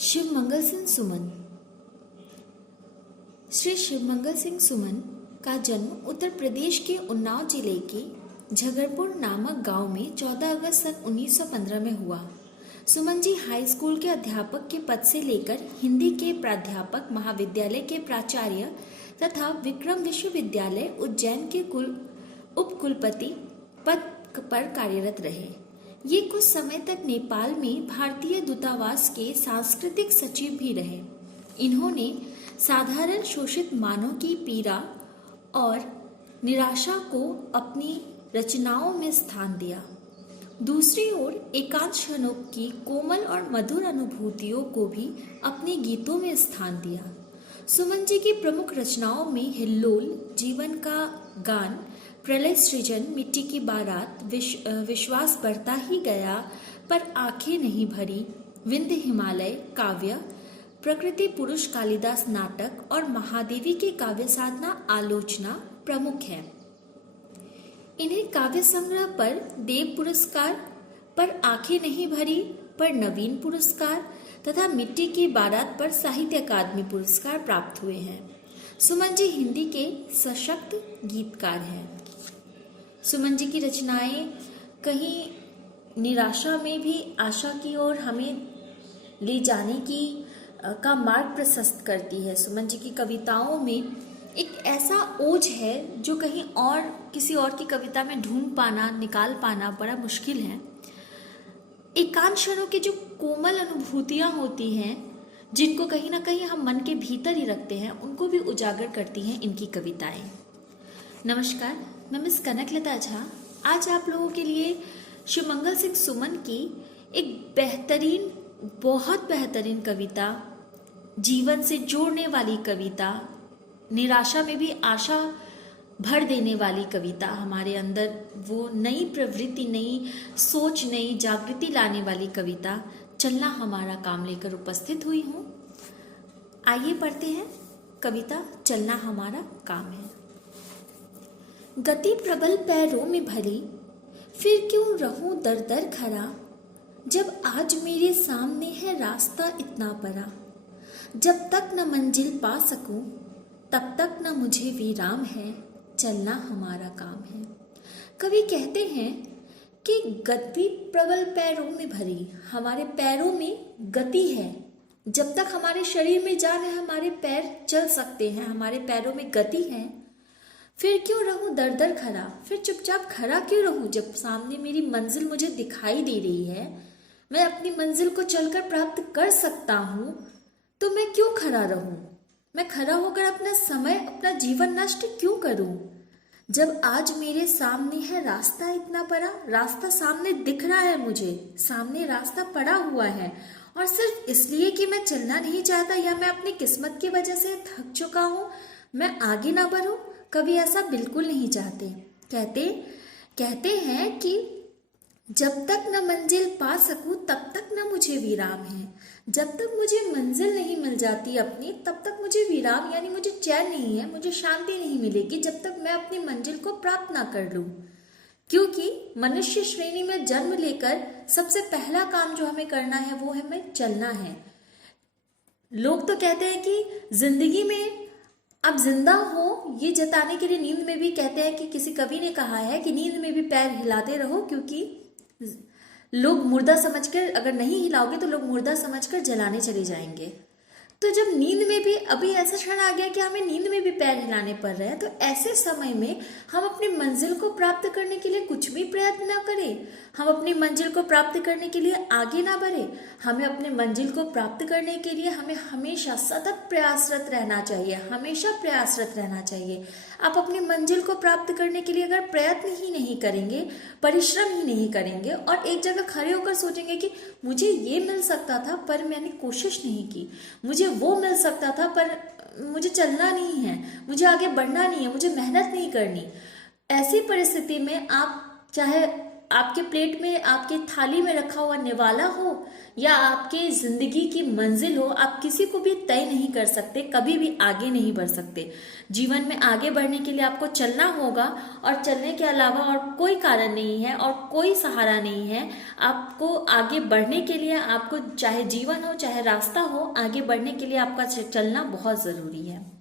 शिव मंगल सिंह सुमन। श्री शिव मंगल सिंह सुमन का जन्म उत्तर प्रदेश के उन्नाव जिले के झगड़पुर नामक गांव में 14 अगस्त सन 1915 में हुआ। सुमन जी हाई स्कूल के अध्यापक के पद से लेकर हिंदी के प्राध्यापक, महाविद्यालय के प्राचार्य तथा विक्रम विश्वविद्यालय उज्जैन के उप कुलपति पद पर कार्यरत रहे। ये कुछ समय तक नेपाल में भारतीय दूतावास के सांस्कृतिक सचिव भी रहे। इन्होंने साधारण शोषित मानव की पीड़ा और निराशा को अपनी रचनाओं में स्थान दिया। दूसरी ओर एकांत क्षणों की कोमल और मधुर अनुभूतियों को भी अपने गीतों में स्थान दिया। सुमन जी की प्रमुख रचनाओं में हिल्लोल, जीवन का गान, प्रलय सृजन, मिट्टी की बारात, विश्वास बढ़ता ही गया पर आंखें नहीं भरी, विंध्य हिमालय, काव्य, प्रकृति पुरुष कालिदास नाटक और महादेवी के काव्य साधना आलोचना प्रमुख है। इन्हें काव्य संग्रह पर देव पुरस्कार, पर आंखें नहीं भरी पर नवीन पुरस्कार तथा मिट्टी की बारात पर साहित्य अकादमी पुरस्कार प्राप्त हुए हैं। सुमन जी हिंदी के सशक्त गीतकार हैं। सुमन जी की रचनाएं कहीं निराशा में भी आशा की ओर हमें ले जाने की का मार्ग प्रशस्त करती है। सुमन जी की कविताओं में एक ऐसा ओज है जो कहीं और किसी और की कविता में ढूंढ पाना, निकाल पाना बड़ा मुश्किल है। एकांत क्षणों की जो कोमल अनुभूतियां होती हैं, जिनको कहीं ना कहीं हम मन के भीतर ही रखते हैं, उनको भी उजागर करती हैं इनकी कविताएं। नमस्कार, मैं मिस कनकलता झा आज आप लोगों के लिए शिव मंगल सिंह सुमन की एक बेहतरीन, बहुत बेहतरीन कविता, जीवन से जोड़ने वाली कविता, निराशा में भी आशा भर देने वाली कविता, हमारे अंदर वो नई प्रवृत्ति, नई सोच, नई जागृति लाने वाली कविता चलना हमारा काम लेकर उपस्थित हुई हूँ। आइए पढ़ते हैं कविता चलना हमारा काम है। गति प्रबल पैरों में भरी, फिर क्यों रहूं दर दर खड़ा, जब आज मेरे सामने है रास्ता इतना बड़ा। जब तक न मंजिल पा सकूं तब तक न मुझे विराम है, चलना हमारा काम है। कवि कहते हैं कि गति प्रबल पैरों में भरी, हमारे पैरों में गति है। जब तक हमारे शरीर में जान है, हमारे पैर चल सकते हैं, हमारे पैरों में गति है। फिर क्यों रहूं दर दर खड़ा, फिर चुपचाप खड़ा क्यों रहूं जब सामने मेरी मंजिल मुझे दिखाई दे रही है, मैं अपनी मंजिल को चलकर प्राप्त कर सकता हूं, तो मैं क्यों खड़ा रहूं? मैं खड़ा होकर अपना समय, अपना जीवन नष्ट क्यों करूं? जब आज मेरे सामने है रास्ता इतना बड़ा, रास्ता सामने दिख रहा है, मुझे सामने रास्ता पड़ा हुआ है, और सिर्फ इसलिए कि मैं चलना नहीं चाहता या मैं अपनी किस्मत की वजह से थक चुका हूं, मैं आगे ना बढ़ूं, कभी ऐसा बिल्कुल नहीं चाहते। कहते हैं कि जब तक न मंजिल पा सकूं तब तक न मुझे विराम है। जब तक मुझे मंजिल नहीं मिल जाती अपनी, तब तक मुझे विराम यानी मुझे चैन नहीं है, मुझे शांति नहीं मिलेगी जब तक मैं अपनी मंजिल को प्राप्त ना कर लूं। क्योंकि मनुष्य श्रेणी में जन्म लेकर सबसे पहला काम जो हमें करना है वो हमें चलना है। लोग तो कहते हैं कि जिंदगी में अब जिंदा हो, ये जताने के लिए नींद में भी कहते हैं कि किसी कवि ने कहा है कि नींद में भी पैर हिलाते रहो, क्योंकि लोग मुर्दा समझकर, अगर नहीं हिलाओगे तो लोग मुर्दा समझकर जलाने चले जाएंगे। तो जब नींद में भी अभी ऐसा क्षण आ गया कि हमें नींद में भी पैर हिलाने पड़ रहे हैं, तो ऐसे समय में हम अपनी मंजिल को प्राप्त करने के लिए कुछ भी प्रयत्न ना करें, हम अपनी मंजिल को प्राप्त करने के लिए आगे ना बढ़े। हमें अपने मंजिल को प्राप्त करने के लिए हमें हमेशा सतत प्रयासरत रहना चाहिए, हमेशा प्रयासरत रहना चाहिए। आप अपनी मंजिल को प्राप्त करने के लिए अगर प्रयत्न ही नहीं करेंगे, परिश्रम ही नहीं करेंगे और एक जगह खड़े होकर सोचेंगे कि मुझे ये मिल सकता था पर मैंने कोशिश नहीं की, मुझे वो मिल सकता था पर मुझे चलना नहीं है, मुझे आगे बढ़ना नहीं है, मुझे मेहनत नहीं करनी, ऐसी परिस्थिति में आप चाहे आपके प्लेट में, आपके थाली में रखा हुआ निवाला हो या आपके जिंदगी की मंजिल हो, आप किसी को भी तय नहीं कर सकते, कभी भी आगे नहीं बढ़ सकते। जीवन में आगे बढ़ने के लिए आपको चलना होगा, और चलने के अलावा और कोई कारण नहीं है और कोई सहारा नहीं है। आपको आगे बढ़ने के लिए, आपको चाहे जीवन हो चाहे रास्ता हो, आगे बढ़ने के लिए आपका चलना बहुत जरूरी है।